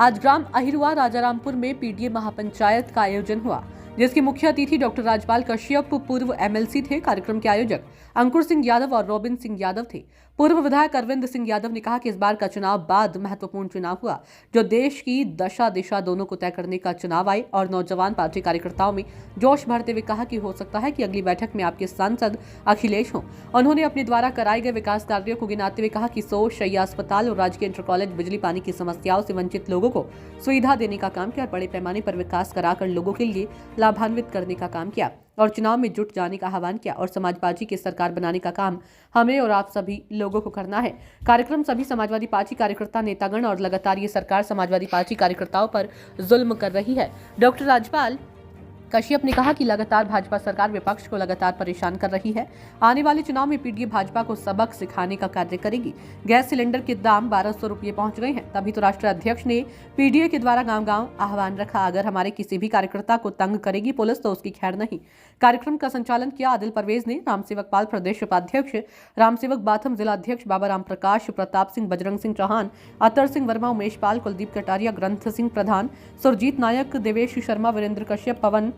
आज ग्राम अहिरुआ राजारामपुर में पीडीए महापंचायत का आयोजन हुआ, जिसके मुख्य अतिथि डॉक्टर राजपाल कश्यप पूर्व एमएलसी थे। कार्यक्रम के आयोजक अंकुर सिंह यादव और रॉबिन सिंह यादव थे। पूर्व विधायक अरविंद सिंह यादव ने कहा कि इस बार का चुनाव बाद महत्वपूर्ण चुनाव हुआ, जो देश की दशा दिशा दोनों को तय करने का चुनाव आए। और नौजवान पार्टी कार्यकर्ताओं में जोश भरते हुए कहा कि हो सकता है कि अगली बैठक में आपके सांसद अखिलेश हों। उन्होंने अपने द्वारा कराए गए विकास कार्यों को गिनाते हुए कहा कि 100 शैय्या अस्पताल और राजकीय इंटर कॉलेज बिजली पानी की समस्याओं से वंचित लोगों को सुविधा देने का काम किया और बड़े पैमाने पर विकास कराकर लोगों के लिए लाभान्वित करने का काम किया और चुनाव में जुट जाने का आह्वान किया। और समाजवादी की सरकार बनाने का काम हमें और आप सभी लोगों को करना है। कार्यक्रम सभी समाजवादी पार्टी कार्यकर्ता नेतागण और लगातार ये सरकार समाजवादी पार्टी कार्यकर्ताओं पर जुल्म कर रही है। डॉक्टर राजपाल कश्यप ने कहा कि लगातार भाजपा सरकार विपक्ष को लगातार परेशान कर रही है। आने वाले चुनाव में पीडीए भाजपा को सबक सिखाने का कार्य करेगी। गैस सिलेंडर के दाम 1200 रुपये पहुंच गए हैं, तभी तो राष्ट्रीय अध्यक्ष ने पीडीए के द्वारा गांव-गांव आह्वान रखा। अगर हमारे किसी भी कार्यकर्ता को तंग करेगी पुलिस तो उसकी खैर नहीं। कार्यक्रम का संचालन किया आदिल परवेज ने, रामसेवक पाल प्रदेश उपाध्यक्ष, रामसेवक बाथम जिला अध्यक्ष बाबा राम प्रकाश, प्रताप सिंह, बजरंग सिंह चौहान, अतर सिंह वर्मा, उमेश पाल, कुलदीप कटारिया, ग्रंथ सिंह प्रधान, सुरजीत नायक, देवेश शर्मा, वीरेंद्र कश्यप, पवन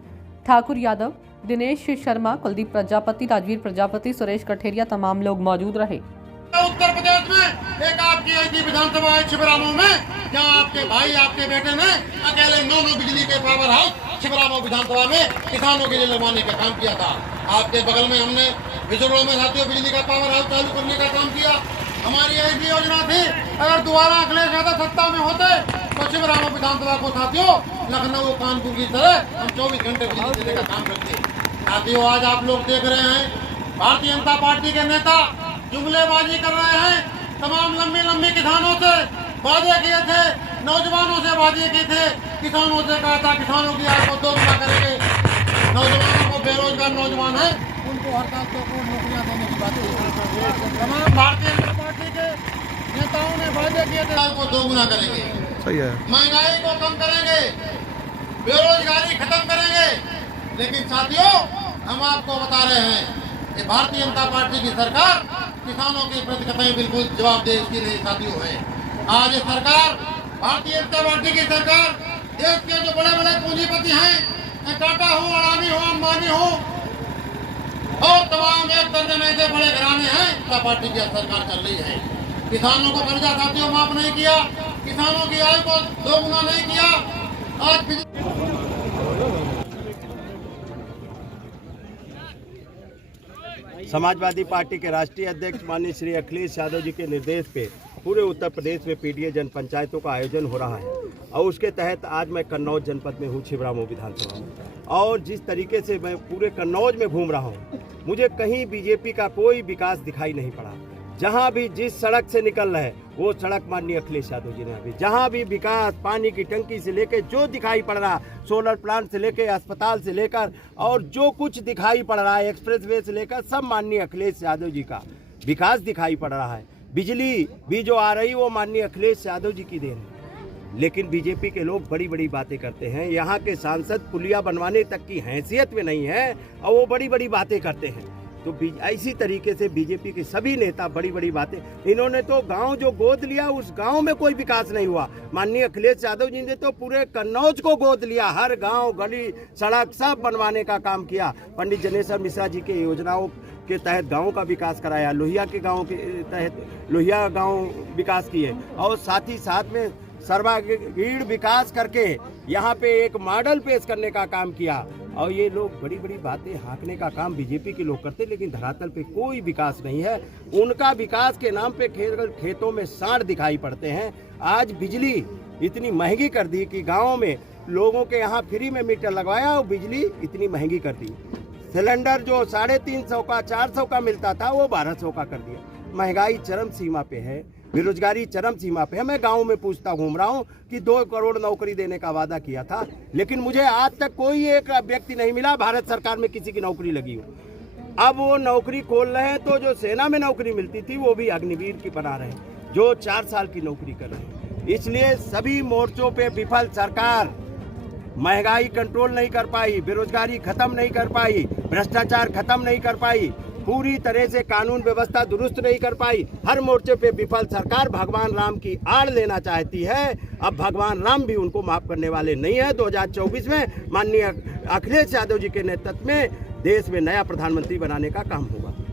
ठाकुर यादव, दिनेश शर्मा, कुलदीप प्रजापति, राजवीर प्रजापति, सुरेश कठेरिया तमाम लोग मौजूद रहे। उत्तर प्रदेश में एक आपकी ऐसी विधानसभा है छिबरामऊ में, जहाँ आपके भाई आपके बेटे ने अकेले 9 बिजली के पावर हाउस छिबरामऊ विधानसभा में किसानों के लिए लगवाने का काम किया था। आपके बगल में हमने विजयवाड़ा में साथियों बिजली का पावर हाउस चालू करने का काम किया। हमारी ऐसी योजना थी, अगर दोबारा अखिलेश यादव सत्ता में होते तो छिबरामऊ विधानसभा को साथियों लखनऊ कानपुर की तरह हम 24 घंटे बिजली देने का काम करते। साथियों आज आप लोग देख रहे हैं भारतीय जनता पार्टी के नेता जुमलेबाजी कर रहे हैं। तमाम लंबी किसानों से वादे किए थे, नौजवानों से वादे किए थे, किसानों से कहा था किसानों की आय को दोगुना करेंगे। नौजवानों को बेरोजगार नौजवान है उनको हड़ताल को नौकरियां देने की बात की। तमाम भारतीय जनता पार्टी के नेताओं ने वादे किए थे आय को दोगुना करेंगे, सही है, महंगाई को कम करेंगे, बेरोजगारी खत्म करेंगे। लेकिन साथियों हम आपको बता रहे हैं कि भारतीय जनता पार्टी की सरकार किसानों के प्रति कतई बिल्कुल जवाबदेह की नहीं साथियों है। आज ये सरकार भारतीय जनता पार्टी की सरकार देश के जो बड़े बड़े पूंजीपति हैं, टाटा हो, अडानी हो, अंबानी हो और तमाम एक दर्जन ऐसे बड़े घराने हैं, जनता पार्टी की सरकार चल रही है। किसानों को कर्जा साथियों माफ नहीं किया, किसानों की आय को दोगुना नहीं किया। आज समाजवादी पार्टी के राष्ट्रीय अध्यक्ष माननीय श्री अखिलेश यादव जी के निर्देश पे पूरे उत्तर प्रदेश में पीडीए जन पंचायतों का आयोजन हो रहा है और उसके तहत आज मैं कन्नौज जनपद में हूँ, छिबरामऊ विधानसभा में। और जिस तरीके से मैं पूरे कन्नौज में घूम रहा हूँ, मुझे कहीं बीजेपी का कोई विकास दिखाई नहीं पड़ा। जहाँ भी जिस सड़क से निकल रहा है वो सड़क माननीय अखिलेश यादव जी ने अभी जहाँ भी विकास, पानी की टंकी से लेकर जो दिखाई पड़ रहा, सोलर प्लांट से लेकर अस्पताल से लेकर और जो कुछ दिखाई पड़ रहा है, एक्सप्रेसवे से लेकर सब माननीय अखिलेश यादव जी का विकास दिखाई पड़ रहा है। बिजली भी जो आ रही वो माननीय अखिलेश यादव जी की देन है। लेकिन बीजेपी के लोग बड़ी बड़ी बातें करते हैं। यहाँ के सांसद पुलिया बनवाने तक की हैसियत में नहीं है और वो बड़ी बड़ी बातें करते हैं। तो इसी तरीके से बीजेपी के सभी नेता बड़ी बड़ी बातें, इन्होंने तो गांव जो गोद लिया उस गांव में कोई विकास नहीं हुआ। माननीय अखिलेश यादव जी ने तो पूरे कन्नौज को गोद लिया, हर गांव गली सड़क सब बनवाने का काम किया। पंडित जनेश्वर मिश्रा जी के योजनाओं के तहत गाँव का विकास कराया, लोहिया के गाँव के तहत लोहिया गाँव विकास किए और साथ ही साथ में सर्वांगीण विकास करके यहाँ पे एक मॉडल पेश करने का काम किया। और ये लोग बड़ी बड़ी बातें हाँकने का काम बीजेपी के लोग करते, लेकिन धरातल पे कोई विकास नहीं है। उनका विकास के नाम पे खेतों में सांड दिखाई पड़ते हैं। आज बिजली इतनी महंगी कर दी कि गाँव में लोगों के यहाँ फ्री में मीटर लगवाया और बिजली इतनी महंगी कर दी। सिलेंडर जो 350 का 400 का मिलता था वो 1200 का कर दिया। महंगाई चरम सीमा पे है, बेरोजगारी चरम सीमा पे है। मैं गांव में पूछता घूम रहा हूं कि 2 करोड़ नौकरी देने का वादा किया था, लेकिन मुझे आज तक कोई एक व्यक्ति नहीं मिला भारत सरकार में किसी की नौकरी लगी हो। अब वो नौकरी खोल रहे हैं तो जो सेना में नौकरी मिलती थी वो भी अग्निवीर की बना रहे हैं, जो 4 साल की नौकरी कर रहे हैं। इसलिए सभी मोर्चों पे विफल सरकार। महंगाई कंट्रोल नहीं कर पाई, बेरोजगारी खत्म नहीं कर पाई, भ्रष्टाचार खत्म नहीं कर पाई। पूरी तरह से कानून व्यवस्था दुरुस्त नहीं कर पाई, हर मोर्चे पे विफल सरकार भगवान राम की आड़ लेना चाहती है। अब भगवान राम भी उनको माफ करने वाले नहीं है। 2024 में माननीय अखिलेश यादव जी के नेतृत्व में देश में नया प्रधानमंत्री बनाने का काम होगा।